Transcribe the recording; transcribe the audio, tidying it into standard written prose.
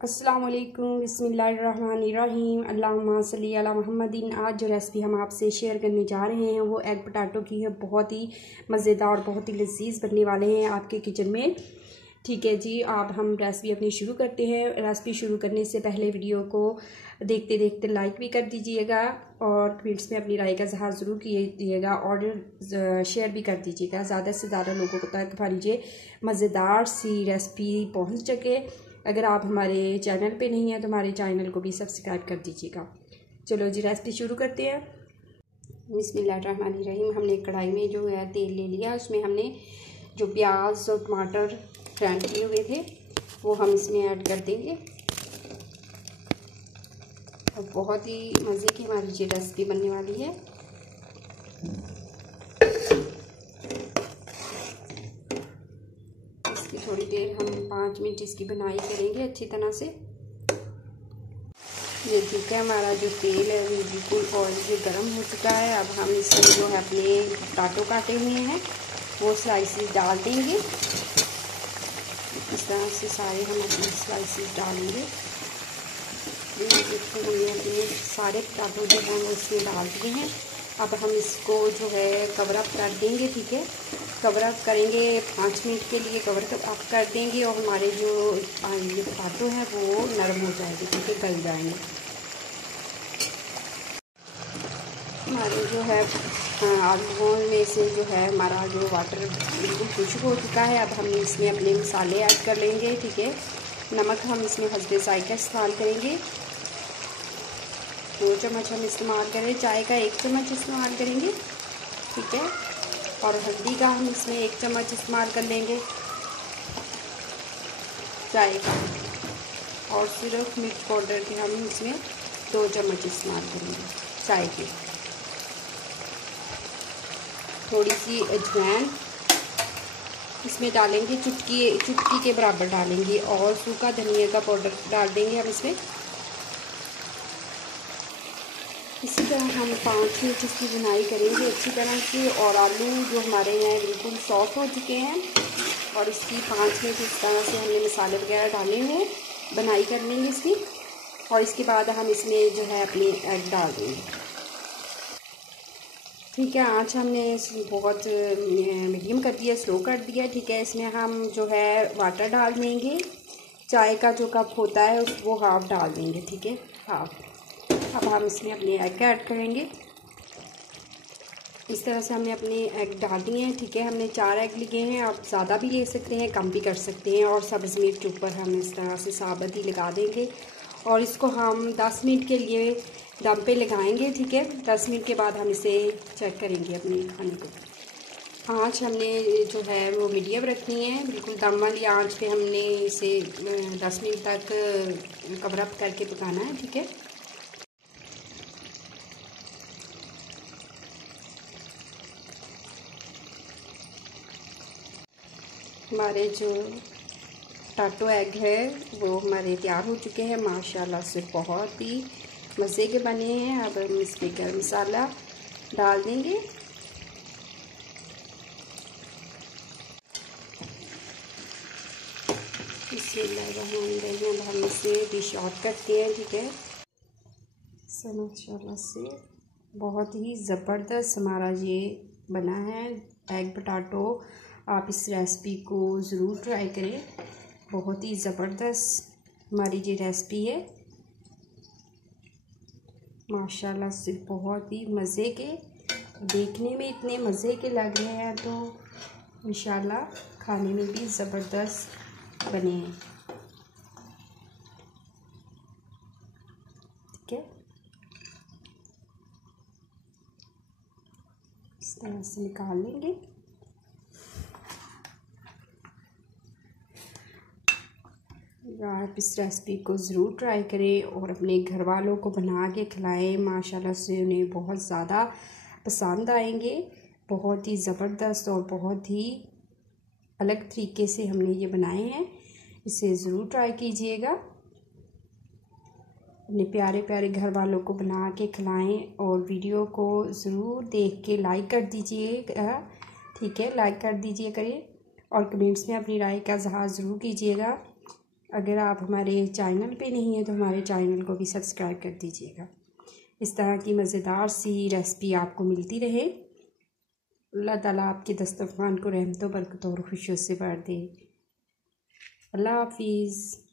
अस्सलाम वालेकुम, बिस्मिल्लाहिर्रहमानिर्रहीम, अल्लाहुम्मा सल्ली अला मुहम्मदिन। आज जो रेसिपी हम आपसे शेयर करने जा रहे हैं वो एग पोटैटो की है। बहुत ही मज़ेदार और बहुत ही लजीज बनने वाले हैं आपके किचन में। ठीक है जी, अब हम रेसिपी अपनी शुरू करते हैं। रेसिपी शुरू करने से पहले वीडियो को देखते देखते लाइक भी कर दीजिएगा और कमेंट्स में अपनी राय का इज़हार ज़रूर कीजिएगा और शेयर भी कर दीजिएगा। ज़्यादा से ज़्यादा लोगों तक हमारी ये मज़ेदार सी रेसिपी पहुँच सके। अगर आप हमारे चैनल पे नहीं हैं तो हमारे चैनल को भी सब्सक्राइब कर दीजिएगा। चलो जी, रेसिपी शुरू करते हैं। बिस्मिल्लाहिर्रहमानिर्रहीम। हमने कढ़ाई में जो है तेल ले लिया, उसमें हमने जो प्याज और टमाटर ग्राइंड किए हुए थे वो हम इसमें ऐड कर देंगे और बहुत ही मज़े की हमारी ये रेसिपी बनने वाली है। इसकी थोड़ी देर हम 5 मिनट इसकी बनाई करेंगे अच्छी तरह से। ये ठीक है, हमारा जो तेल है वो बिल्कुल ऑयल से गर्म हो चुका है। अब हम इसमें जो है अपने पोटैटो काटे हुए हैं वो स्लाइसेस डाल देंगे। इस तरह से सारे हम अपने स्लाइसेस डालेंगे। देखो, हमने अपने सारे पोटैटो जो हैं वो इसमें डाल दिए हैं। अब हम इसको जो है कवर अप कर देंगे। ठीक है, कवर अप करेंगे 5 मिनट के लिए कवर अप कर देंगे और हमारे जो ये पोटैटो हैं वो नरम हो जाएंगे, ठीक है, गल जाएंगे। हमारे जो है आलूओं में से जो है हमारा जो वाटर बिल्कुल खुश्क हो चुका है। अब हम इसमें अपने मसाले ऐड कर लेंगे। ठीक है, नमक हम इसमें हस्बे जायका इस्तेमाल करेंगे। 2 चम्मच हम इस्तेमाल करें, चाय का 1 चम्मच इस्तेमाल करेंगे। ठीक है, और हल्दी का हम इसमें 1 चम्मच इस्तेमाल कर लेंगे चाय का, और सिर्फ मिर्च पाउडर के हम इसमें 2 चम्मच इस्तेमाल करेंगे चाय के। थोड़ी सी अजवाइन इसमें डालेंगे, चुटकी के बराबर डालेंगे, और सूखा धनिया का पाउडर डाल देंगे हम इसमें। इसी तरह हम 5 मिनट इसकी बुनाई करेंगे अच्छी तरह से। और आलू जो हमारे हैं बिल्कुल सॉफ्ट हो चुके हैं और इसकी 5 मिनट इस तरह से हमने मसाले वगैरह डाले हुए बनाई कर लेंगे इसकी। और इसके बाद हम इसमें जो है अपने एग डाल देंगे। ठीक है, आँच हमने बहुत मीडियम कर दिया, स्लो कर दिया। ठीक है, इसमें हम जो है वाटर डाल देंगे। चाय का जो कप होता है वो हाफ़ डाल देंगे। ठीक है, हाफ़। अब हम इसमें अपने एग ऐड करेंगे। इस तरह से हमने अपने एग डाल दिए हैं। ठीक है, हमने 4 एग लिए हैं, आप ज़्यादा भी ले सकते हैं, कम भी कर सकते हैं। और सब्ज़ मीट के ऊपर हम इस तरह से साबुत ही लगा देंगे और इसको हम 10 मिनट के लिए दम पे लगाएंगे। ठीक है, 10 मिनट के बाद हम इसे चेक करेंगे अपने खाने को। आँच हमने जो है वो मीडियम रखनी है, बिल्कुल दम वाली आँच पे हमने इसे 10 मिनट तक कवर अप करके पकाना है। ठीक है, हमारे जो पोटैटो एग है वो हमारे तैयार हो चुके हैं माशाल्लाह से, बहुत ही मज़े के बने हैं। अब हम इसमें गरम मसाला डाल देंगे। इसमें हम इसे डिश आउट करते हैं। ठीक है, माशाल्लाह से बहुत ही ज़बरदस्त हमारा ये बना है एग पोटैटो। आप इस रेसिपी को ज़रूर ट्राई करें, बहुत ही ज़बरदस्त हमारी ये रेसिपी है माशाल्लाह से। बहुत ही मज़े के, देखने में इतने मज़े के लग रहे हैं तो इंशाल्लाह खाने में भी ज़बरदस्त बने हैं। ठीक है, इस तरह से निकाल लेंगे। आप इस रेसिपी को ज़रूर ट्राई करें और अपने घर वालों को बना के खिलाएं। माशाल्लाह से उन्हें बहुत ज़्यादा पसंद आएंगे। बहुत ही ज़बरदस्त और बहुत ही अलग तरीके से हमने ये बनाए हैं, इसे ज़रूर ट्राई कीजिएगा। अपने प्यारे प्यारे घर वालों को बना के खिलाएं और वीडियो को ज़रूर देख के लाइक कर दीजिएगा। ठीक है, लाइक कर दीजिए करें और कमेंट्स में अपनी राय का इज़हार ज़रूर कीजिएगा। अगर आप हमारे चैनल पे नहीं हैं तो हमारे चैनल को भी सब्सक्राइब कर दीजिएगा। इस तरह की मज़ेदार सी रेसिपी आपको मिलती रहे। अल्लाह ताला आपके दस्तरखान को रहमतों बरकतों और खुशियों से भर दे। अल्लाह हाफिज़।